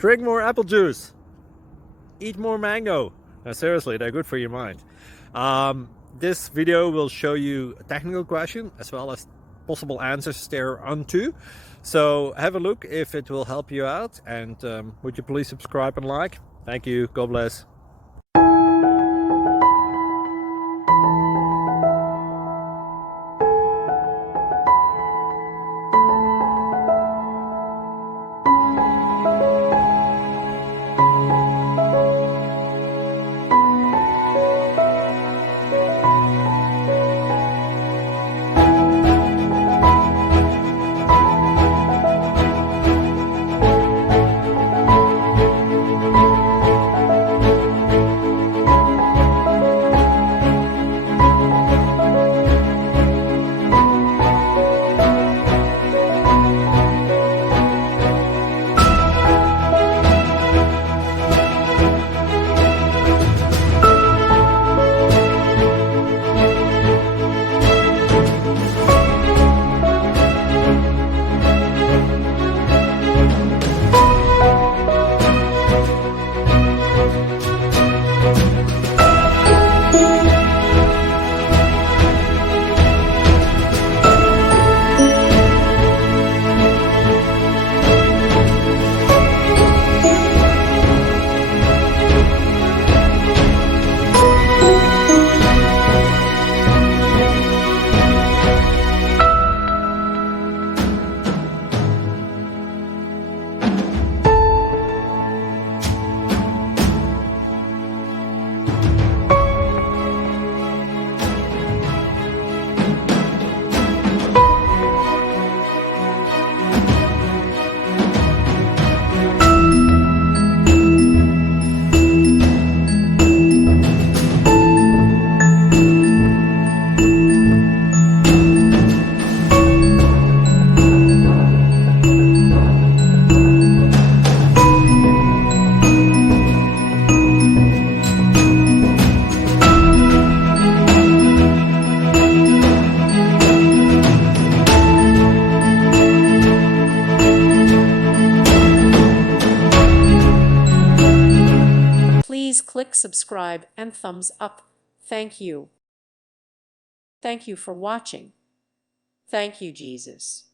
Drink more apple juice. Eat more mango. No, seriously, they're good for your mind. This video will show you a technical question as well as possible answers thereunto. So have a look if it will help you out, and would you please subscribe and like? Thank you. God bless. Please click subscribe and thumbs up. Thank you. Thank you for watching. Thank you, Jesus.